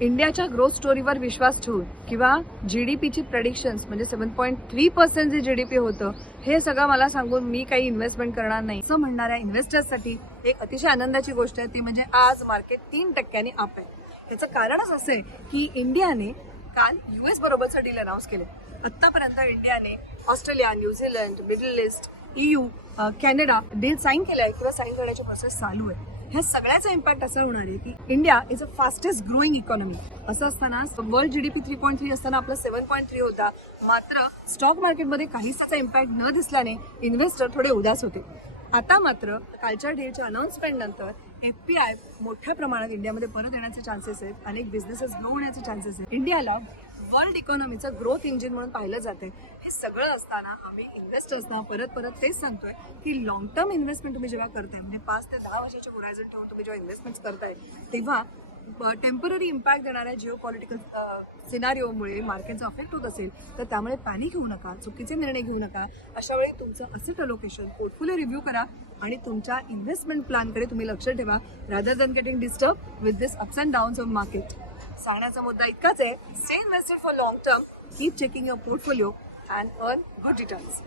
इंडियाच्या ग्रोथ स्टोरीवर विश्वास ठेवून किंवा जीडीपीची प्रेडिक्शन्स म्हणजे 7.3% जे जीडीपी होतं हे सगळं मला सांगून मी काही इन्व्हेस्टमेंट करणार नाही असं म्हणणाऱ्या इन्व्हेस्टर्ससाठी एक अतिशय आनंदाची गोष्ट आहे ती म्हणजे आज मार्केट 3% अप आहे. याचं कारणच असं आहे की इंडियाने काल US बरोबरचं डील अनाऊन्स केलं. आतापर्यंत इंडियाने Australia, New Zealand, middle east, EU, Canada deal sign केलं आहे किंवा साईन करण्याची प्रोसेस चालू आहे. ह्या सगळ्याचा इम्पॅक्ट असं होणार आहे की India is a fastest growing economy. असं असताना वर्ल्ड जीडीपी 3.3 असताना आपला 7.3 होता. मात्र स्टॉक मार्केटमध्ये काहीच त्याचा इम्पॅक्ट न दिसल्याने इन्व्हेस्टर थोडे उदास होते. आता मात्र कालच्या डीलच्या अनाउन्समेंट नंतर FPI मोठ्या प्रमाणात इंडियामध्ये परत येण्याचे चान्सेस आहेत. अनेक बिझनेसेस ग्रो होण्याचे चान्सेस आहेत. इंडियाला वर्ल्ड इकॉनॉमीचं ग्रोथ इंजिन म्हणून पाहिलं जाते. हे सगळं असताना आम्ही इन्व्हेस्टर्सना परत तेच सांगतोय की लॉंग टर्म इन्व्हेस्टमेंट तुम्ही जेव्हा करताय म्हणजे 5 ते 10 वर्षाचे होरायझन ठेवून तुम्ही जेव्हा इन्व्हेस्टमेंट करताय तेव्हा टेम्पररी इम्पॅक्ट देणाऱ्या जिओ पॉलिटिकल सिनारिओमुळे मार्केटचा अफेक्ट होत असेल तर त्यामुळे पॅनिक होऊ नका, चुकीचे निर्णय घेऊ नका. अशा वेळी तुमचं असेट अलोकेशन पोर्टफोलिओ रिव्ह्यू करा आणि तुमच्या इन्व्हेस्टमेंट प्लॅनकडे तुम्ही लक्ष ठेवा rather than getting disturb with this ups and downs of market. सांगण्याचा मुद्दा इतकाच आहे, stay invested for long term, keep checking your portfolio and earn good returns.